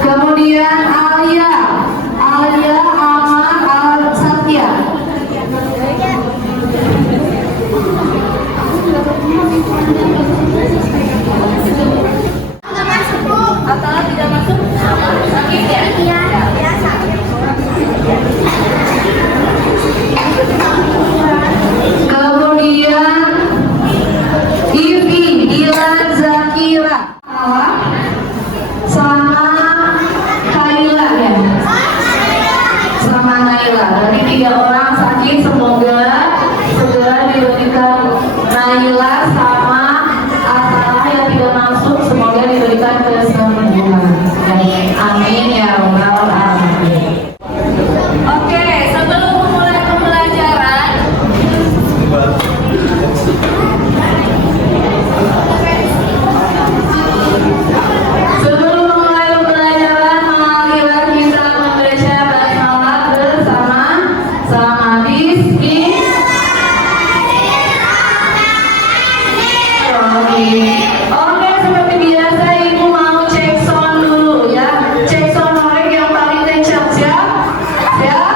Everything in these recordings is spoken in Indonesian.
Kemudian Alia Amal Satya. Atau tidak masuk? Sakit ya? Iya, biasa. Kemudian Ivi Dilan Zakira sama Kaila ya, sama Naila. Dari 3 orang sakit, semoga segera diberikan Naila sama Atala yang tidak masuk, semoga diberikan kesembuhan. Amin ya rabbal alamin. Oke, sebelum memulai pembelajaran, marilah kita membaca basmalah bersama sama Bismillahirrahmanirrahim. Oke, seperti biasa ibu mau cek sound dulu ya. Cek sound horeg yang paling kencang, siap? Siap?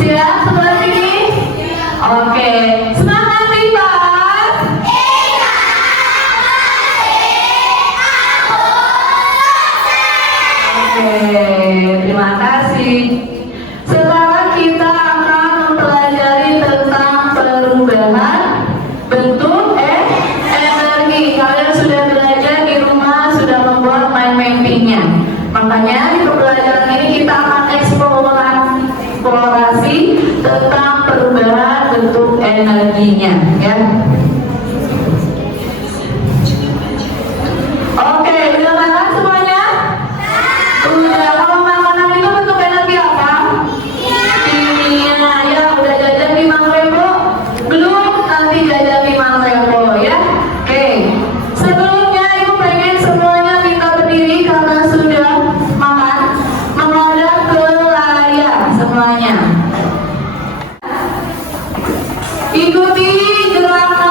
Siap sebelah sini? Oke, semangat Bebas. Oke, terima kasih. Sekarang kita akan mempelajari tentang perubahan bentuk energi. Kalian sudah belajar di rumah, sudah membuat mind mappingnya. Makanya di pembelajaran ini kita akan eksplorasi tentang perubahan bentuk energinya, ya. Oke, udah makan semuanya? Udah. Kalau makanan itu bentuk energi apa? Kimia. Ya, udah jajan di Mang Rembo? Belum, nanti jajan di Mang Rembo ya. Oke. Sebelumnya ibu pengen semuanya minta berdiri karena sudah makan. Menghadap ke layar semuanya. Ikuti gerakan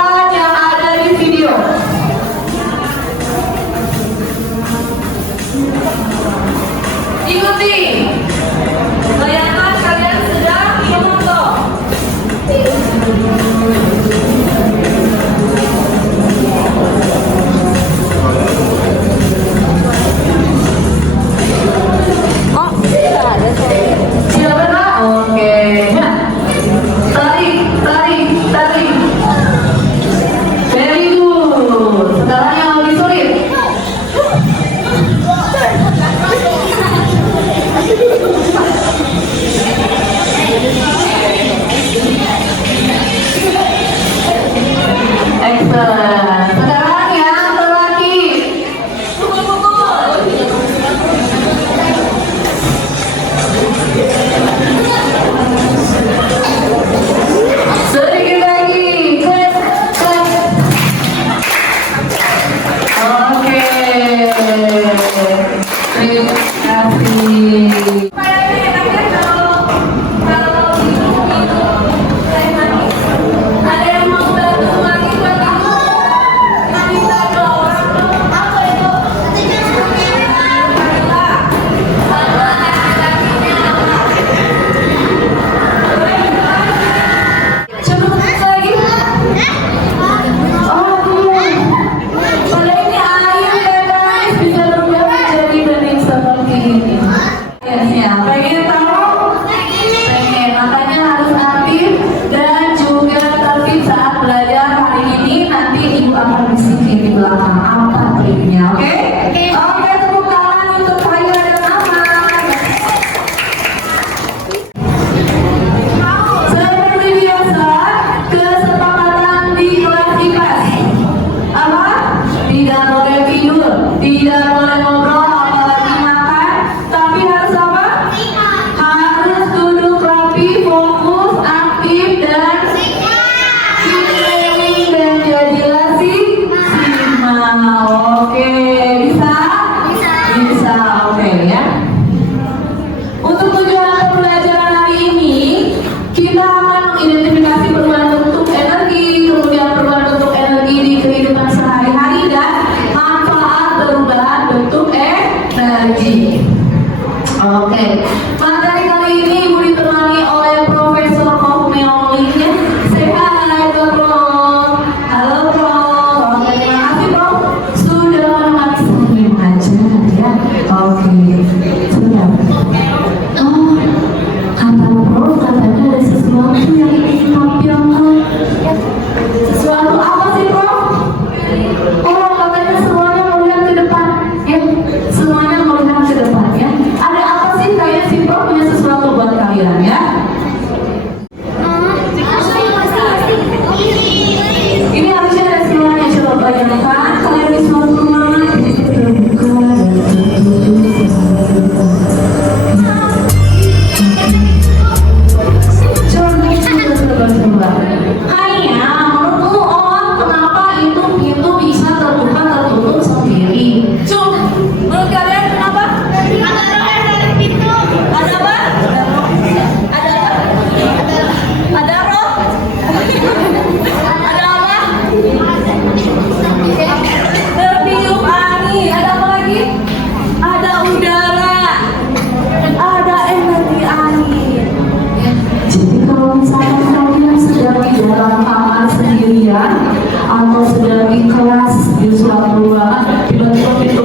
sesuatu banget tiba-tiba pintu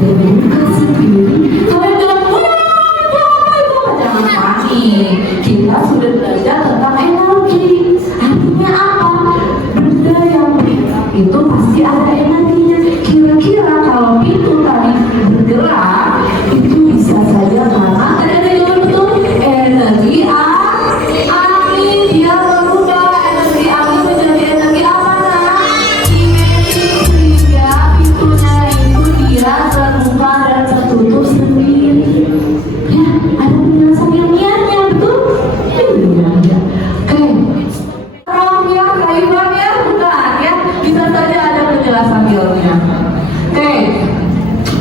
terbuka sendiri. Kalian bilang, jangan panik, kita sudah belajar tentang energi. Artinya apa? Benda yang bergerak itu pasti ada energinya. Kira-kira kalau pintu tadi bergerak itu bisa saja karena ada yang betul energi angin. Dia berubah energi angin menjadi energi apa? Sehingga pintunya itu dia terbuka dan tertutup sendiri. Ya, ada penjelasan ilmiahnya, betul? Iya. Oke. Rohnya, kalimatnya, bukan ya? Bisa saja ada penjelasan ilmiah. Oke.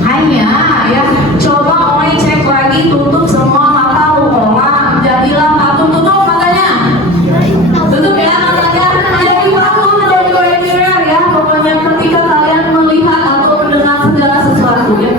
Hanya ya, coba Oi cek lagi, tutup semua mata orang. Jangan bilang takut, tutup matanya. Tutup ya matanya. Jadi takut menjadi webinar ya. Pokoknya ketika kalian melihat atau mendengar segala sesuatu ya.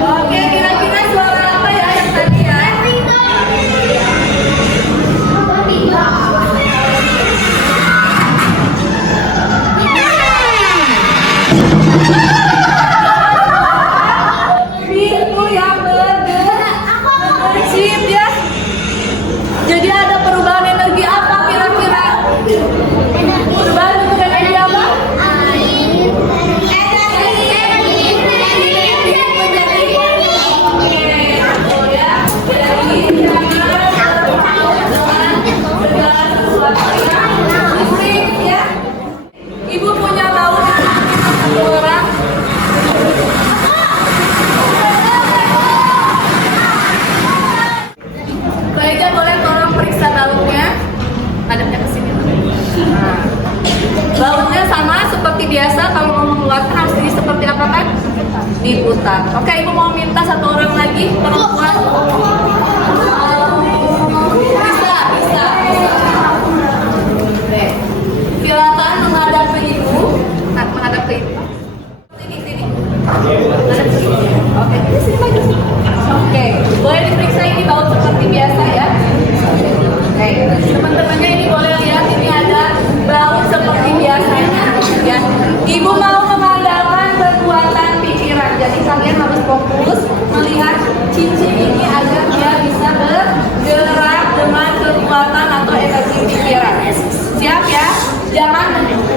Oke, kira-kira suara apa ya yang tadi ya? Pintu yang bergerak. Sip ya. Jadi ada perubahan energi apa kira-kira? Perubahan energi apa? Ibu punya baut satu orang. Baiknya boleh tolong periksa bautnya. Hadapnya ke sini. Nah, bautnya sama seperti biasa. Kalau mau mengeluarkan harus jadi seperti apa kan? Diputar. Oke, ibu mau minta satu orang lagi perempuan. Bisa. Oke. Silakan menghadap ke ibu. Menghadap ke ibu. Sini. Menghadap ke sini. Oke, sini lagi. Oke, boleh diperiksa ini baut seperti biasa ya. Oke, teman-temannya ini boleh lihat ini ada baut seperti biasanya ya. Ibu mau memandangkan kekuatan pikiran. Jadi kalian harus fokus melihat cincin ini agar dia bisa bergerak dengan kekuatan atau energi pikiran. Siap ya?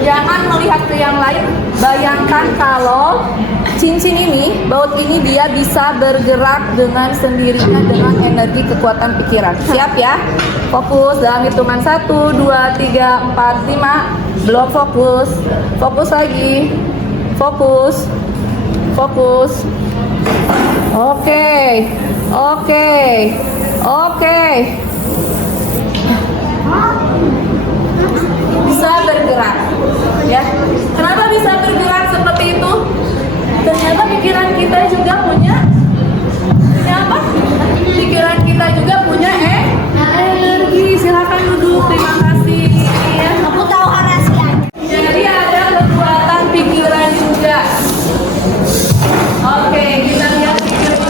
Jangan melihat ke yang lain. Bayangkan kalau cincin ini, baut ini dia bisa bergerak dengan sendirinya dengan energi kekuatan pikiran. Siap ya? Fokus dalam hitungan 1, 2, 3, 4, 5. Belum fokus. Fokus lagi. Fokus. Oke. Bisa bergerak ya. Kenapa bisa bergerak seperti itu? Ternyata pikiran kita juga punya apa? Pikiran kita juga punya energi. Silakan duduk. Terima kasih ya. Aku tahu rahasia. Jadi ada kekuatan pikiran juga. Oke, kita lihat pikiran.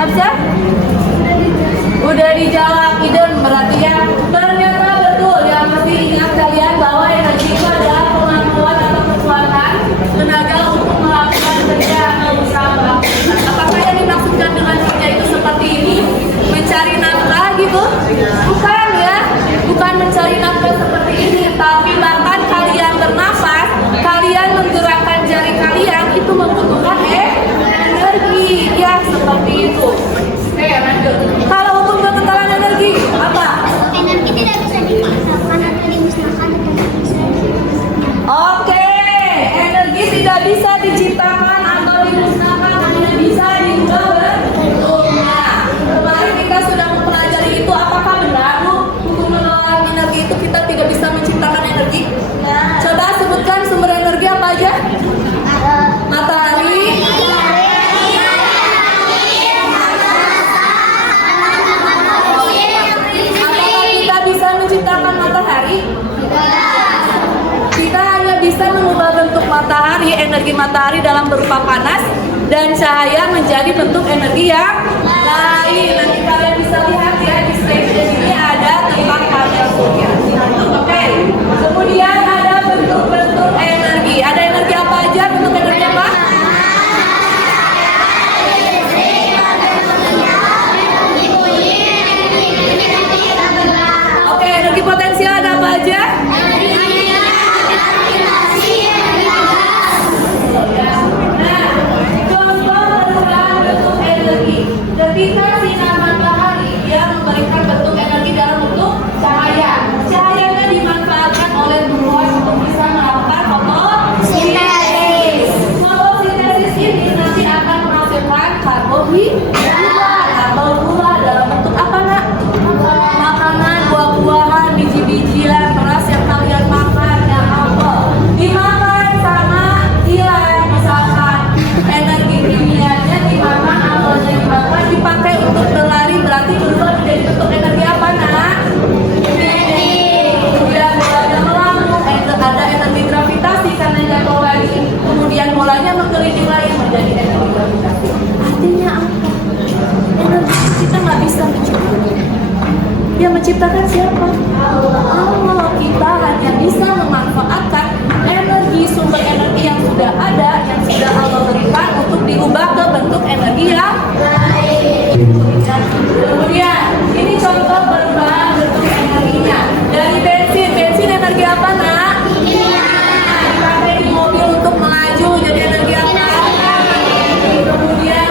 Hafsah? Udah dijawab, Iden berarti ya. Ternyata betul yang mesti ingat kalian bahwa energi itu adalah kemampuan atau kekuatan tenaga untuk melakukan kerja atau usaha beraktivitas. Apakah yang dimaksudkan dengan kerja itu seperti ini? Mencari nafkah gitu? Bukan ya, bukan mencari nafkah seperti ini, tapi bahkan kalian bernafas, kalian menggerakkan jari kalian itu membutuhkan energi, ya seperti itu. Oke, lanjut. Kalau untuk kekentalan energi apa? Energi tidak bisa dipaksakan atau dimusnahkan. Oke, energi tidak bisa diciptakan atau dimusnahkan, hanya bisa diubah bentuknya. Kemarin kita sudah mempelajari itu, apakah benar Bu? Untuk mengelola energi itu kita tidak bisa menciptakan energi? Coba sebutkan sumber energi apa aja? Matahari. Apakah kita bisa menciptakan matahari? Kita hanya bisa mengubah bentuk matahari, energi matahari dalam berupa panas dan cahaya menjadi bentuk energi yang lain. Nanti kalian bisa lihat ya di slide ini ada tentang panel surya. Oke. Kemudian ada bentuk-bentuk energi. Ada energi apa aja? Bentuk energi apa? Oke, energi potensial ada apa aja? Ketika sinar matahari dia memberikan bentuk energi dalam bentuk cahaya. Cahayanya dimanfaatkan oleh buruan untuk bisa melakukan fotosintesis. Fotosintesis ini nanti akan menghasilkan karbohidrat atau gula dalam bentuk apa nak? Makanan, buah-buahan, biji-bijian, beras yang kalian makan, ya apel dimakan sama hilang misalkan energi kimianya dimakan atau dimakan dipakai untuk berlari berarti berubah menjadi bentuk energi apa nak? Kemudian bolanya melambung, ada energi gravitasi karena jatuh lagi, kemudian bolanya menggelinding lagi menjadi energi gravitasi. Artinya apa? Energi kita nggak bisa menciptakan. Yang menciptakan siapa? Allah. Kita hanya bisa memanfaatkan energi, sumber energi yang sudah ada, yang sudah Allah berikan untuk diubah ke bentuk energi yang lain. Kemudian ini contoh perubahan bentuk energinya. Dari bensin energi apa nak? Dipakai di mobil untuk melaju, jadi energi apa? Kemudian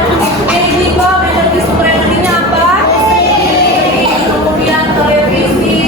energi sumber energinya apa? Kemudian televisi,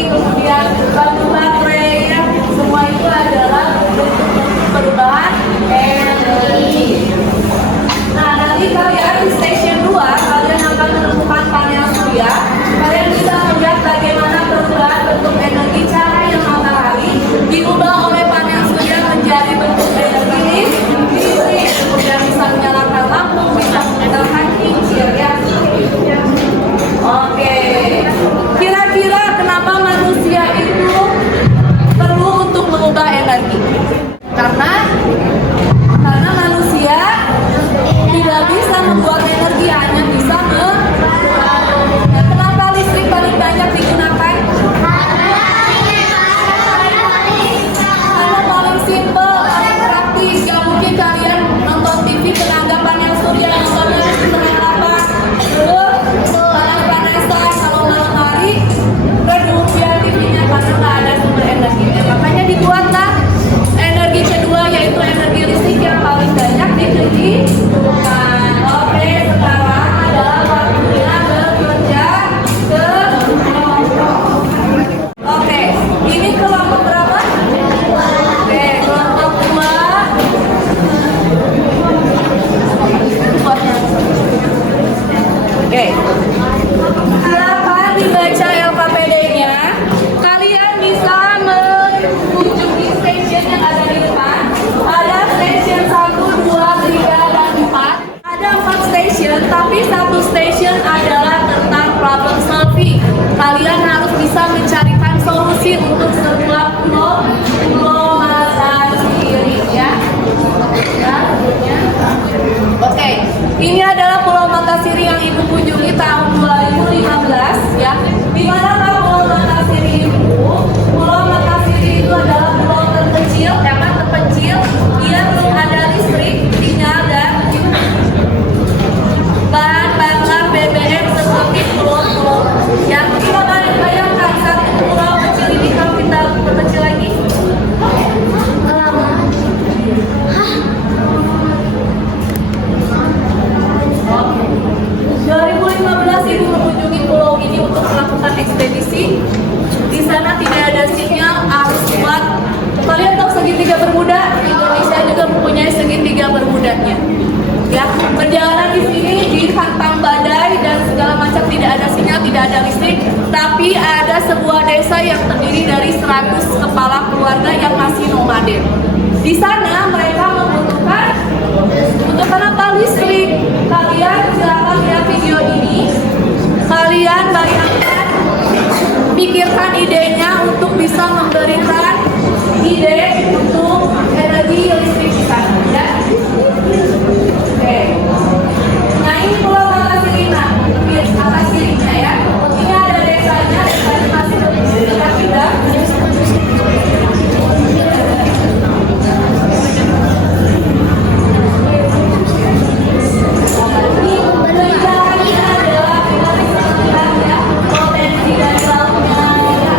bermuda, Indonesia juga mempunyai segitiga bermudanya. Ya, perjalanan di sini dihantam badai dan segala macam, tidak ada sinyal, tidak ada listrik, tapi ada sebuah desa yang terdiri dari 100 kepala keluarga yang masih nomaden. Di sana mereka membutuhkan apa? Listrik. Kalian silakan lihat video ini. Kalian bayangkan, pikirkan idenya untuk bisa memberikan ide untuk energi listrik di sana. Ya. Oke. Nah ini Pulau Makasirina, atas kirinya ya. Ini ada desanya masih dekat juga. Potensi dari lautnya,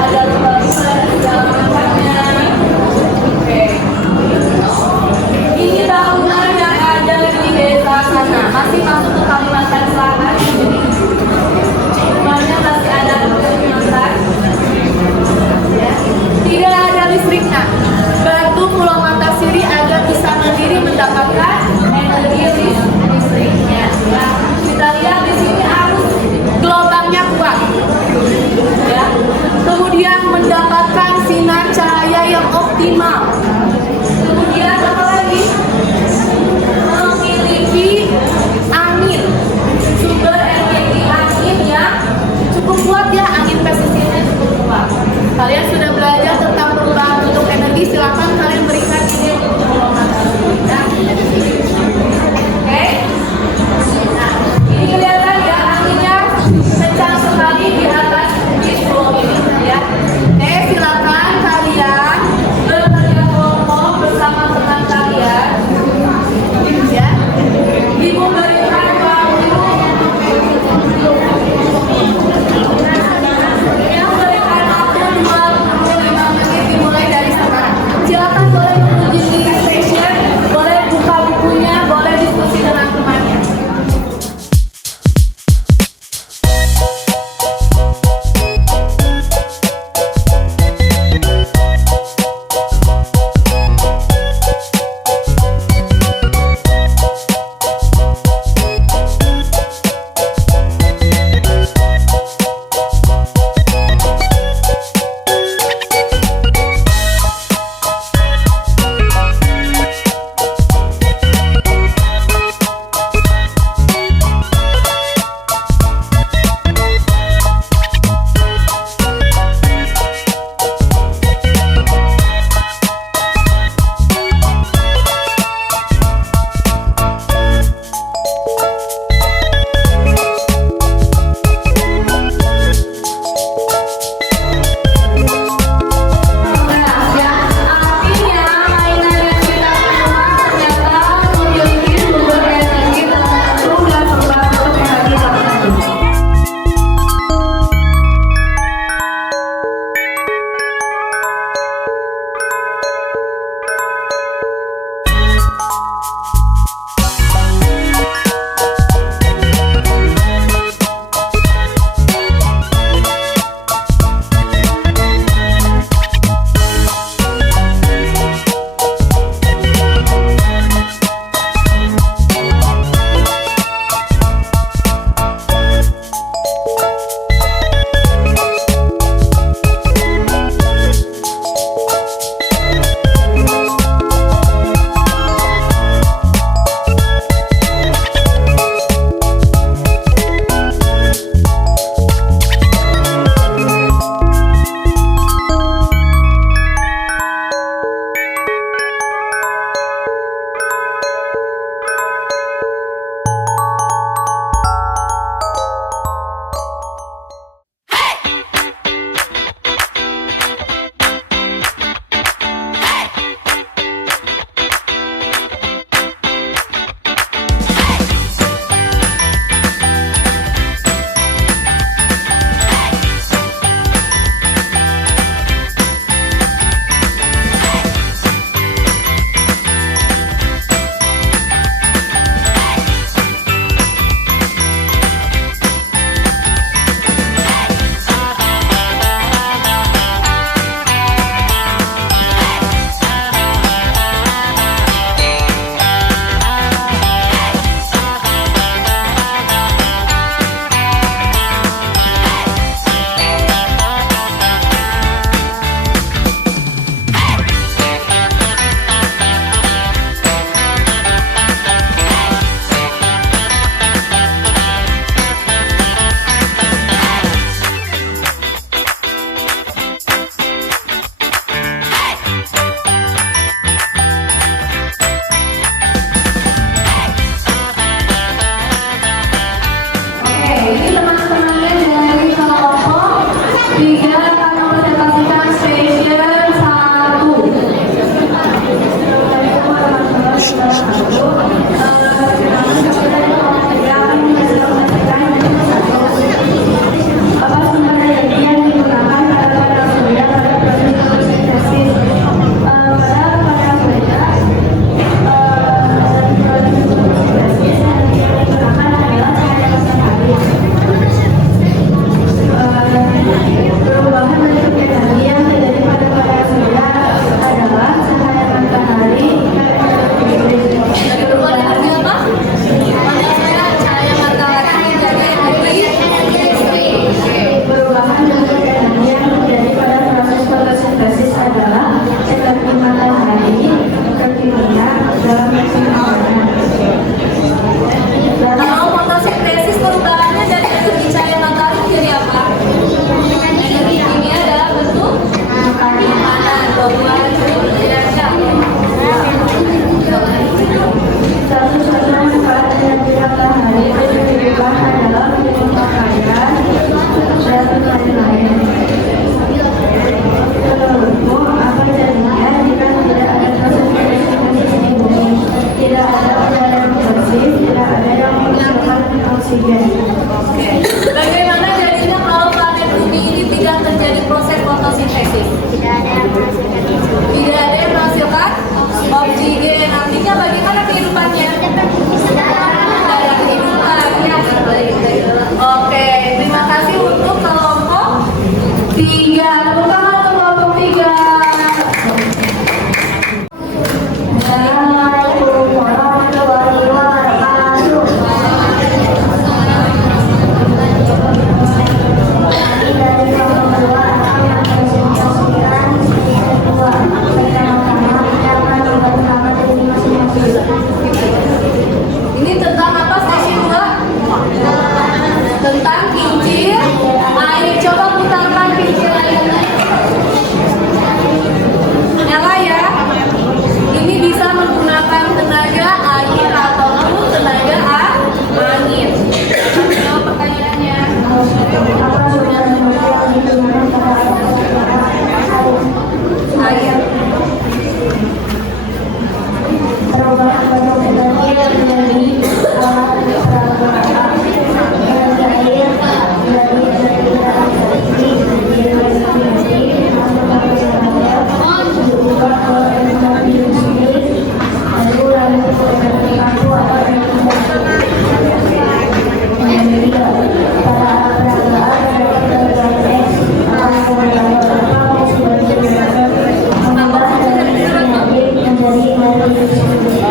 ada lumba-lumba dan segala macamnya. Oke. Ini bangunan yang ada di desa sana masih masuk ke Kalimantan Selatan. Jadi rumahnya masih ada di Kalimantan. Ya. Tidak ada listriknya. Bantu Pulau Makasiri agar bisa mandiri mendapatkan energi listriknya. Ya. Kita lihat di sini arus gelombangnya kuat. Ya. Kemudian mendapatkan sinar cahaya yang optimal. Kemudian apa lagi? Memiliki angin, sumber energi angin yang cukup kuat ya, angin pesisirnya cukup kuat. Kalian sudah belajar tentang perubahan bentuk energi, silakan kalian berikan ide untuk Pulau Makasiri. Oke. Nah, ini kelihatan ya anginnya kencang sekali di atas di pulau ini ya. Oke, silakan kalian berkreasi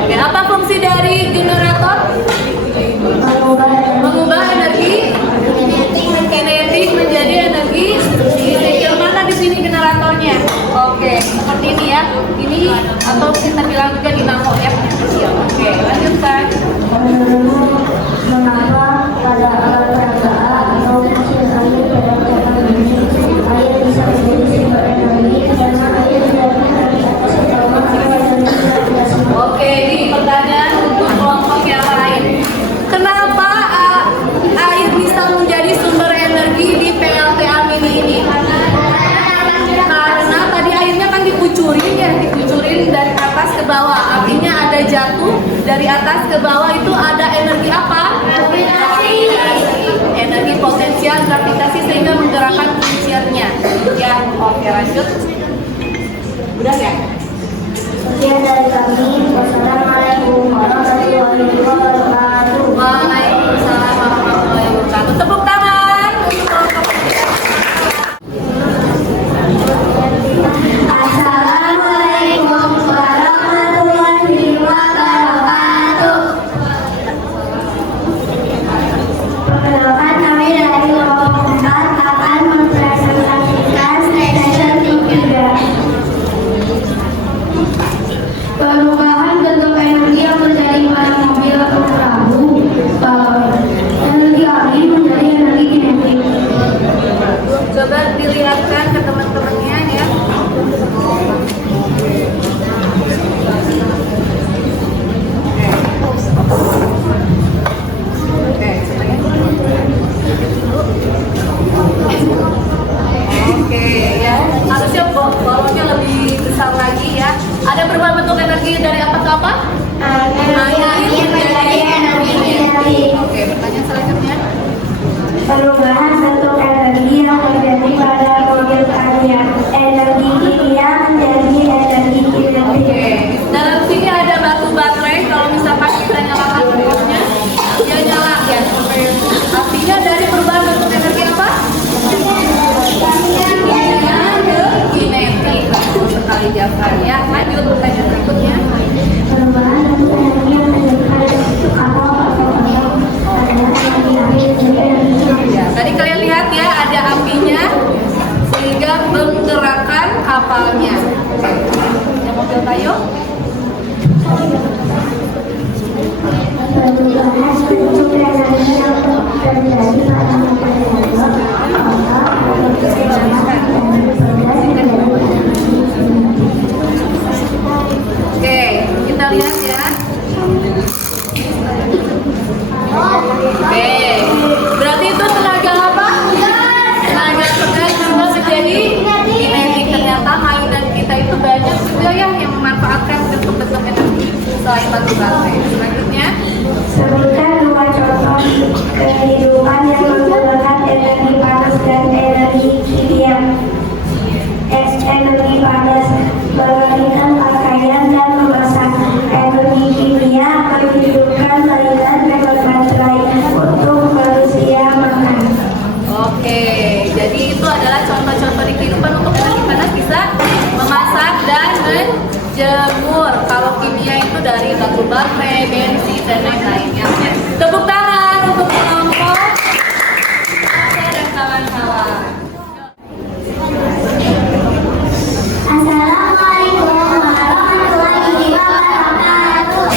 Oke, apa fungsi dari generator? Mengubah energi kinetik menjadi energi listrik. Yang mana di sini generatornya? Oke, seperti ini ya. Ini atau kita bilang juga dinamo ya. Oke, lanjutkan. Mengapa pada alat peraga atau mesin air pada tekanan tinggi air bisa menjadi sumber energi karena air didatangkan dari atas ke bawah Oke, ini pertanyaan untuk kelompok yang lain. Kenapa air bisa menjadi sumber energi di PLTA mini ini? Karena tadi airnya kan dikucurin ya, dikucurin dari atas ke bawah. Artinya ada jatuh dari atas ke bawah, itu ada energi apa? Energi potensial gravitasi sehingga menggerakkan kuncirnya. Ya, oke lanjut. Udah ya? Sekian dari kami. Wassalamualaikum warahmatullahi wabarakatuh. Waalaikumsalam warahmatullahi wabarakatuh. Tepuk tangan. Assalamualaikum warahmatullahi wabarakatuh. Perkenalkan, kami dari kelompok 4 akan mempresentasikan stasiun TV3. Perubahan bentuk energi yang terjadi pada mobil atau perahu. Energi angin menjadi energi kinetik. Coba dilihatkan ke teman-temannya ya. Oke ya, harusnya bawahnya lebih besar lagi ya. Ada berbagai bentuk energi dari apa ke apa? Energi menjadi energi kinetik. Oke, pertanyaan selanjutnya. Perubahan bentuk energi yang terjadi pada mobil karya. Energi kimia menjadi energi kinetik. Oke, dalam sini ada batu baterai. Kalau misalkan kita nyalakan mesinnya, dia nyala ya. Artinya dari perubahan bentuk energi apa? Kinetik. Betul sekali Jafar ya. Lanjut pertanyaan berikutnya. Perubahan bentuk energi yang terjadi pada Ya, tadi kalian lihat ya ada apinya sehingga menggerakkan kapalnya. Yang mobil kayu? perubahan bentuk energi yang terjadi pada Oke, kita lihat ya. Oke, berarti itu tenaga apa? Tenaga tegas berubah menjadi kinetik. Ternyata mainan kita itu banyak juga ya yang memanfaatkan bentuk-bentuk energi selain batu baterai. Selanjutnya, Sebutkan dua contoh kehidupan yang menggunakan energi panas dan energi kimia. Energi panas mengeringkan pakaian dan memasak. Energi kimia menghidupkan mainan dan baterai untuk manusia makan. oke, jadi itu adalah contoh-contoh di kehidupan. Untuk energi panas bisa memasak dan menjemur. Kalau kimia itu dari batu baterai, bensin dan lain-lainnya. Tepuk tangan untuk kelompok Ase dan kawan-kawan. Assalamualaikum warahmatullahi wabarakatuh.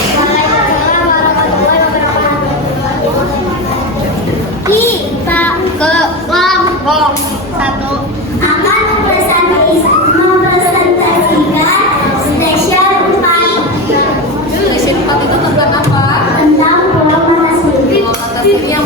Kita kelompok 1 akan mempresentasikan stasiun 4 Stasiun 4 itu tentang apa? tentang pulau panas bumi. Pulau Panas Bumi yang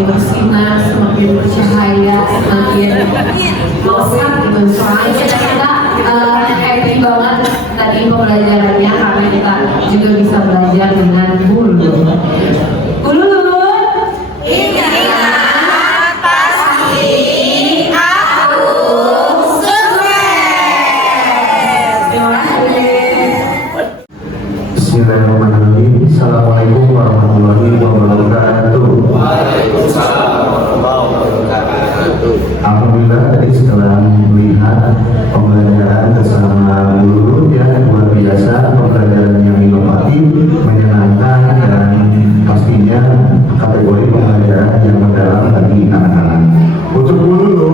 semakin bersinar, semakin bercahaya, semakin melesat gitu. Soalnya kita happy banget tadi pembelajarannya karena kita juga bisa belajar dengan Bulun. Bulun. Bismillahirrahmanirrahim. Assalamualaikum warahmatullahi wabarakatuh. Alhamdulillah tadi setelah melihat pembelajaran bersama guru yang luar biasa, pembelajaran yang inovatif, menyenangkan, dan pastinya kategori pembelajaran yang mendalam bagi anak-anak. Untuk guru,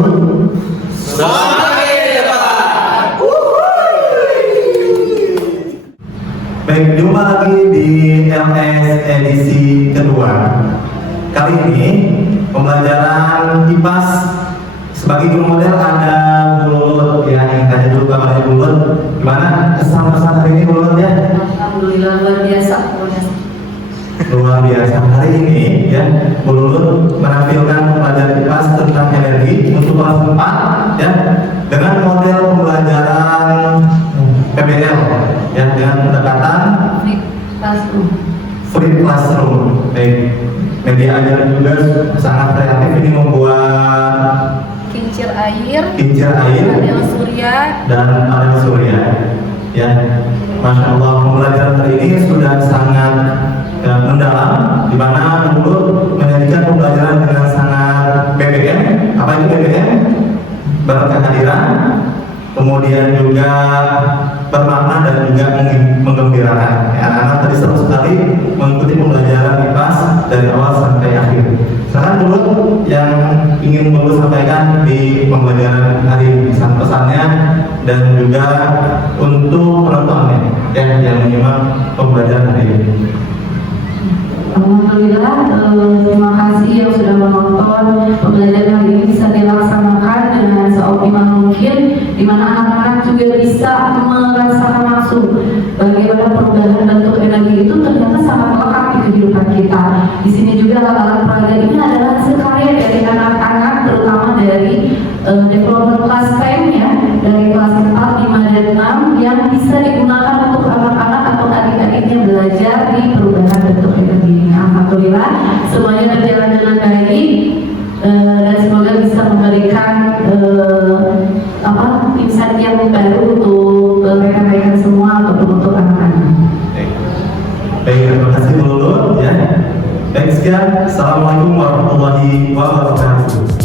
baik, jumpa lagi di LS edisi kedua. Kali ini pembelajaran IPAS sebagai guru model ada Bulut ya. Yang tanya dulu kabarnya Bulut. Gimana kesan-kesan hari ini Bulut ya? Alhamdulillah luar biasa. Luar biasa. Hari ini ya Bulut menampilkan pembelajaran IPAS tentang energi untuk kelas 4 ya, dengan model pembelajaran PBL ya, dengan pendekatan free classroom. Baik, media ajar juga sangat kreatif ini membuat Kincir air, panel surya, dan panel surya ya. Masya Allah, pembelajaran hari ini sudah sangat mendalam, di mana Bulut menyajikan pembelajaran dengan sangat BBM. Apa itu BBM? Berkehadiran, kemudian juga bermakna dan juga menggembirakan. Ya, anak-anak tadi seru sekali mengikuti pembelajaran IPAS dari awal sampai akhir. Sekarang Bulut yang ingin Bulut sampaikan di pembelajaran hari ini, pesan-pesannya dan juga untuk penontonnya yang menyimak pembelajaran hari ini. Alhamdulillah, terima kasih yang sudah menonton. Pembelajaran hari ini bisa dilaksanakan dengan seoptimal mungkin, di mana anak-anak juga bisa merasakan langsung bagaimana perubahan bentuk energi itu ternyata sangat melekat di kehidupan kita. Di sini juga alat-alat peraga ini adalah hasil karya dari anak-anak, terutama dari development class time ya, dari kelas 4, 5, dan 6 yang bisa digunakan untuk anak-anak atau adik-adiknya belajar di perubahan bentuk energi. Alhamdulillah semuanya berjalan dengan baik dan semoga bisa memberikan insight yang baru untuk rekan-rekan semua untuk anak-anak. Baik, terima kasih Bulut ya. Baik, sekian. Assalamualaikum warahmatullahi wabarakatuh.